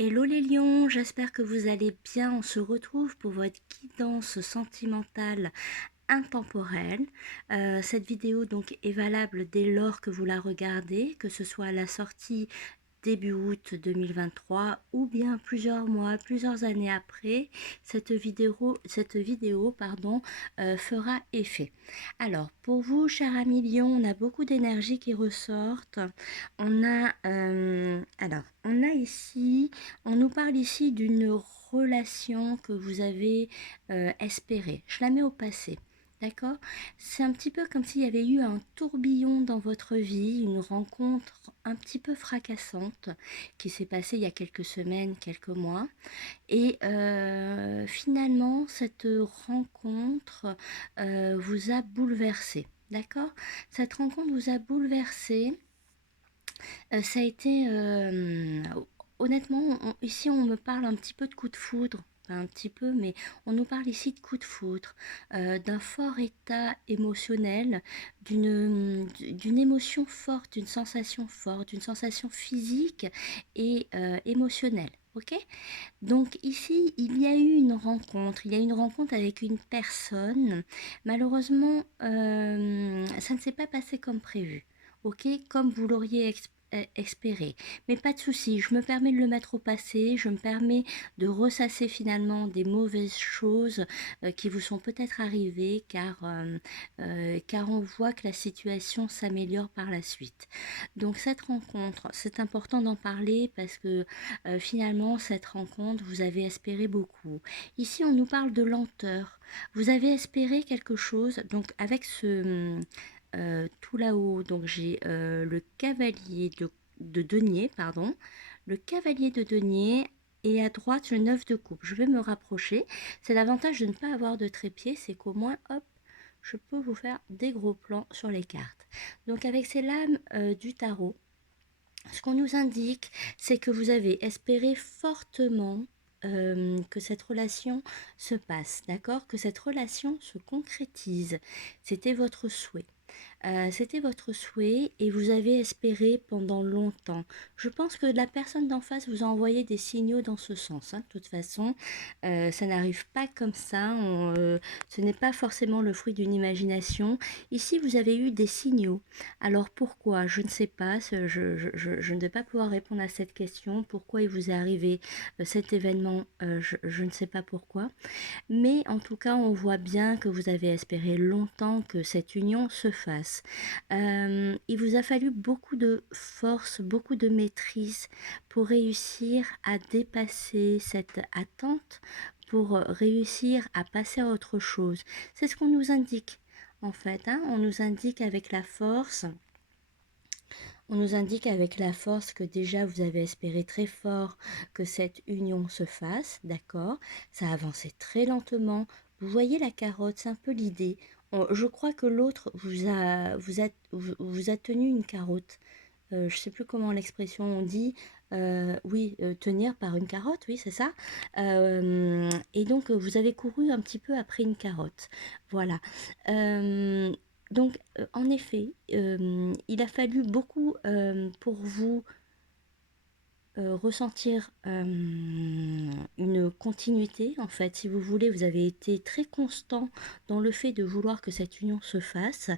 Hello les lions, j'espère que vous allez bien. On se retrouve pour votre guidance sentimentale intemporelle. Cette vidéo donc est valable dès lors que vous la regardez, que ce soit à la sortie début août 2023 ou bien plusieurs mois, plusieurs années après, cette vidéo fera effet. Alors, pour vous, cher ami Lion, on a beaucoup d'énergie qui ressortent. On nous parle ici d'une relation que vous avez espérée. Je la mets au passé. D'accord? C'est un petit peu comme s'il y avait eu un tourbillon dans votre vie, une rencontre un petit peu fracassante qui s'est passée il y a quelques semaines, quelques mois. Et finalement, cette rencontre vous a bouleversé. D'accord? Cette rencontre vous a bouleversé. Ça a été, honnêtement, ici on me parle un petit peu de coup de foudre, pas un petit peu, mais on nous parle ici de coup de foudre, d'un fort état émotionnel, d'une émotion forte, d'une sensation forte, d'une sensation physique et émotionnelle. Ok? Donc ici, il y a eu il y a eu une rencontre avec une personne. Malheureusement, ça ne s'est pas passé comme prévu. Ok, comme vous l'auriez espéré. Mais pas de souci, je me permets de le mettre au passé, je me permets de ressasser finalement des mauvaises choses qui vous sont peut-être arrivées car on voit que la situation s'améliore par la suite. Donc cette rencontre, c'est important d'en parler parce que finalement, cette rencontre, vous avez espéré beaucoup. Ici, on nous parle de lenteur. Vous avez espéré quelque chose. Donc, avec ce tout là-haut, donc j'ai le cavalier de denier, pardon, le cavalier de denier. Et à droite, le 9 de coupe. Je vais me rapprocher. C'est l'avantage de ne pas avoir de trépied, c'est qu'au moins, hop, je peux vous faire des gros plans sur les cartes. Donc avec ces lames du tarot, ce qu'on nous indique, c'est que vous avez espéré fortement que cette relation se passe, d'accord? Que cette relation se concrétise. C'était votre souhait. C'était votre souhait et vous avez espéré pendant longtemps. Je pense que la personne d'en face vous a envoyé des signaux dans ce sens, hein. De toute façon, ça n'arrive pas comme ça. Ce n'est pas forcément le fruit d'une imagination. Ici, vous avez eu des signaux. Alors pourquoi? Je ne sais pas. Je ne vais pas pouvoir répondre à cette question. Pourquoi il vous est arrivé cet événement? Je ne sais pas pourquoi. Mais en tout cas, on voit bien que vous avez espéré longtemps que cette union se fasse. Il vous a fallu beaucoup de force, beaucoup de maîtrise pour réussir à dépasser cette attente, pour réussir à passer à autre chose. C'est ce qu'on nous indique, en fait, hein. On nous indique avec la force. On nous indique avec la force que déjà vous avez espéré très fort que cette union se fasse, d'accord? Ça a avancé très lentement. Vous voyez la carotte, c'est un peu l'idée. Je crois que l'autre vous a tenu une carotte. Je ne sais plus comment l'expression on dit. Oui, tenir par une carotte, oui, c'est ça. Et donc, vous avez couru un petit peu après une carotte. Voilà. Donc, en effet, il a fallu beaucoup pour vous ressentir une continuité. En fait, si vous voulez, vous avez été très constant dans le fait de vouloir que cette union se fasse,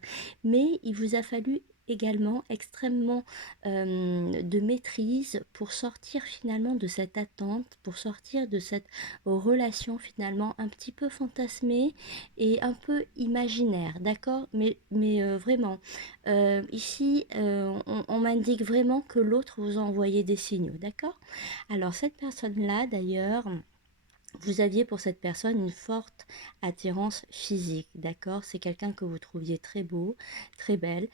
mais il vous a fallu également extrêmement de maîtrise pour sortir finalement de cette attente, pour sortir de cette relation finalement un petit peu fantasmée et un peu imaginaire, d'accord? Mais vraiment, ici, on m'indique vraiment que l'autre vous a envoyé des signaux, d'accord? Alors cette personne-là, d'ailleurs, vous aviez pour cette personne une forte attirance physique, d'accord? C'est quelqu'un que vous trouviez très beau, très belle.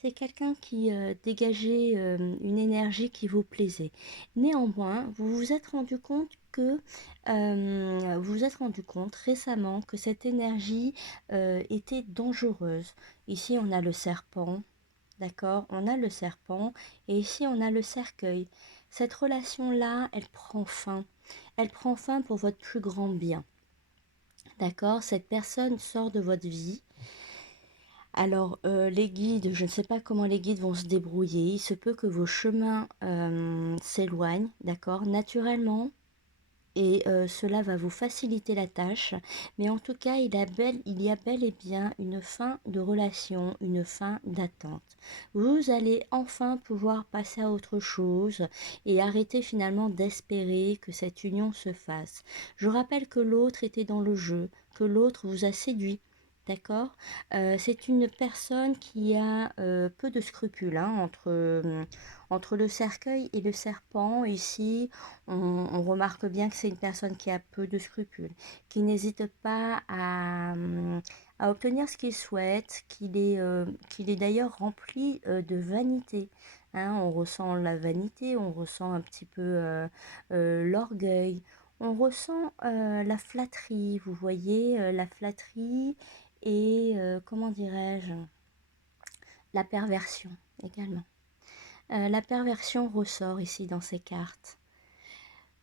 C'est quelqu'un qui dégageait une énergie qui vous plaisait. Néanmoins, vous vous êtes rendu compte que vous vous êtes rendu compte récemment que cette énergie était dangereuse. Ici, on a le serpent, d'accord? On a le serpent et ici, on a le cercueil. Cette relation-là, elle prend fin. Elle prend fin pour votre plus grand bien, d'accord? Cette personne sort de votre vie. Alors, les guides, je ne sais pas comment les guides vont se débrouiller. Il se peut que vos chemins s'éloignent, d'accord, naturellement, et cela va vous faciliter la tâche. Mais en tout cas, il y a bel et bien une fin de relation, une fin d'attente. Vous allez enfin pouvoir passer à autre chose et arrêter finalement d'espérer que cette union se fasse. Je rappelle que l'autre était dans le jeu, que l'autre vous a séduit. D'accord. C'est une personne qui a peu de scrupules hein, entre le cercueil et le serpent. Ici, on remarque bien que c'est une personne qui a peu de scrupules, qui n'hésite pas à obtenir ce qu'il souhaite, qu'il est d'ailleurs rempli de vanité. Hein, on ressent la vanité, on ressent un petit peu l'orgueil, on ressent la flatterie, vous voyez, la flatterie et, comment dirais-je, la perversion également. La perversion ressort ici dans ces cartes.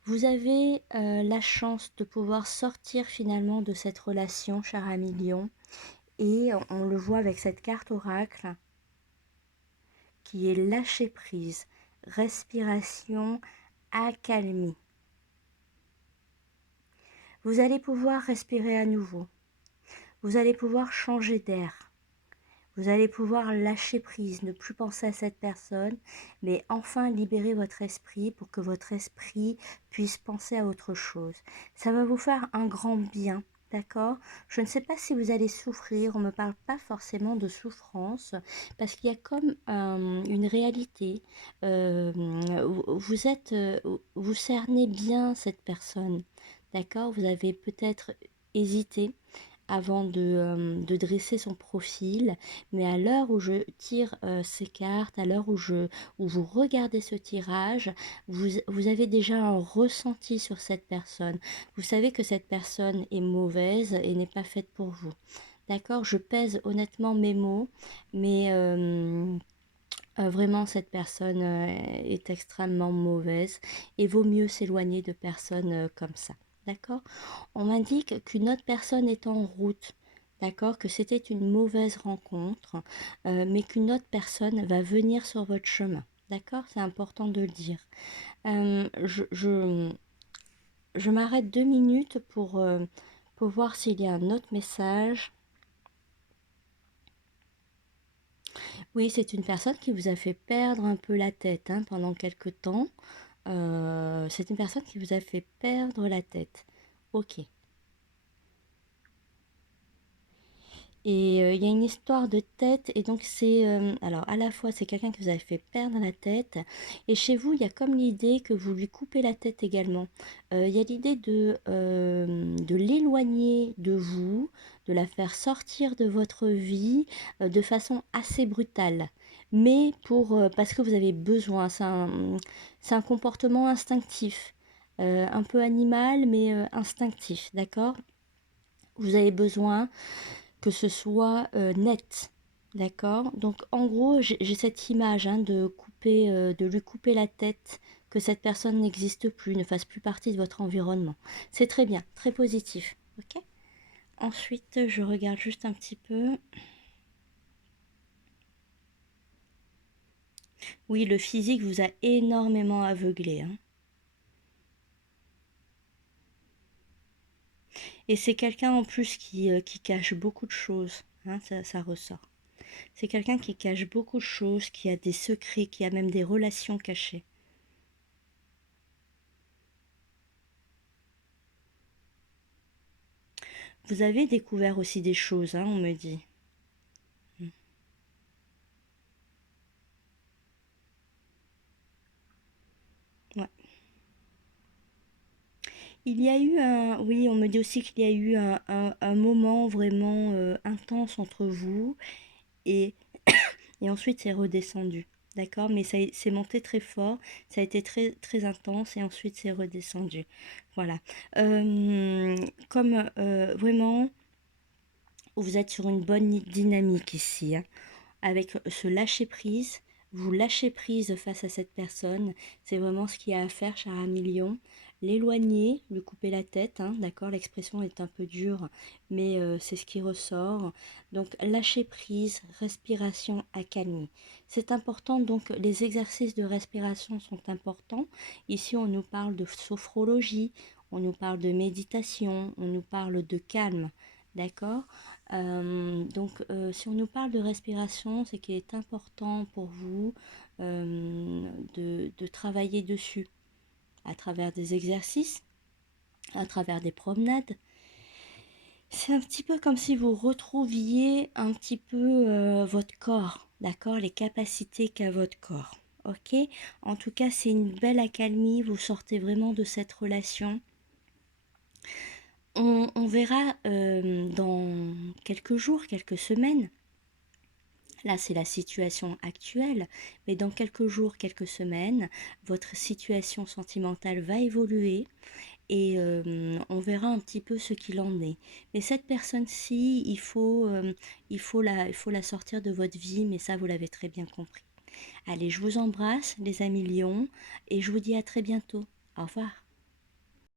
Vous avez la chance de pouvoir sortir finalement de cette relation, cher ami Lion, et on le voit avec cette carte oracle qui est lâcher prise, respiration, accalmie. Vous allez pouvoir respirer à nouveau, vous allez pouvoir changer d'air, vous allez pouvoir lâcher prise, ne plus penser à cette personne, mais enfin libérer votre esprit pour que votre esprit puisse penser à autre chose. Ça va vous faire un grand bien, d'accord? Je ne sais pas si vous allez souffrir, on ne me parle pas forcément de souffrance, parce qu'il y a comme une réalité. Vous cernez bien cette personne, d'accord? Vous avez peut-être hésité avant de dresser son profil, mais à l'heure où je tire ces cartes, à l'heure où vous regardez ce tirage, vous avez déjà un ressenti sur cette personne. Vous savez que cette personne est mauvaise et n'est pas faite pour vous. D'accord? Je pèse honnêtement mes mots, mais vraiment cette personne est extrêmement mauvaise et vaut mieux s'éloigner de personnes comme ça. D'accord? On m'indique qu'une autre personne est en route, d'accord, que c'était une mauvaise rencontre, mais qu'une autre personne va venir sur votre chemin, d'accord, c'est important de le dire. Je m'arrête 2 minutes pour voir s'il y a un autre message. Oui, c'est une personne qui vous a fait perdre un peu la tête hein, pendant quelque temps. C'est une personne qui vous a fait perdre la tête. Ok. Et il y a une histoire de tête et donc c'est alors à la fois c'est quelqu'un qui vous a fait perdre la tête et chez vous il y a comme l'idée que vous lui coupez la tête également. Il y a l'idée de l'éloigner de vous, de la faire sortir de votre vie de façon assez brutale. Mais parce que vous avez besoin, c'est un comportement instinctif, un peu animal mais instinctif, d'accord? Vous avez besoin que ce soit net. D'accord. Donc en gros, j'ai cette image hein, de lui couper la tête, que cette personne n'existe plus, ne fasse plus partie de votre environnement. C'est très bien, très positif. Ok. Ensuite, je regarde juste un petit peu. Oui, le physique vous a énormément aveuglé. Hein. Et c'est quelqu'un en plus qui cache beaucoup de choses. Hein, ça ressort. C'est quelqu'un qui cache beaucoup de choses, qui a des secrets, qui a même des relations cachées. Vous avez découvert aussi des choses, hein, on me dit. Ouais. Il y a eu oui, on me dit aussi qu'il y a eu un moment vraiment intense entre vous et, et ensuite c'est redescendu. D'accord? Mais c'est monté très fort, ça a été très, très intense et ensuite c'est redescendu. Voilà. Euh, Comme vraiment, vous êtes sur une bonne dynamique ici, hein. Avec ce lâcher prise, vous lâchez prise face à cette personne, c'est vraiment ce qu'il y a à faire, cher ami Lion. l'éloigner, lui couper la tête, hein, d'accord? L'expression est un peu dure, mais c'est ce qui ressort. Donc lâcher prise, respiration, accalmie. C'est important, donc les exercices de respiration sont importants. Ici, on nous parle de sophrologie, on nous parle de méditation, on nous parle de calme, d'accord? Si on nous parle de respiration, c'est qu'il est important pour vous de travailler dessus à travers des exercices, à travers des promenades. C'est un petit peu comme si vous retrouviez un petit peu votre corps, d'accord, les capacités qu'a votre corps. Ok, en tout cas, c'est une belle accalmie. Vous sortez vraiment de cette relation. On verra dans quelques jours, quelques semaines. Là, c'est la situation actuelle, mais dans quelques jours, quelques semaines, votre situation sentimentale va évoluer et on verra un petit peu ce qu'il en est. Mais cette personne-ci, il faut la sortir de votre vie, mais ça, vous l'avez très bien compris. Allez, je vous embrasse, les amis lions, et je vous dis à très bientôt. Au revoir.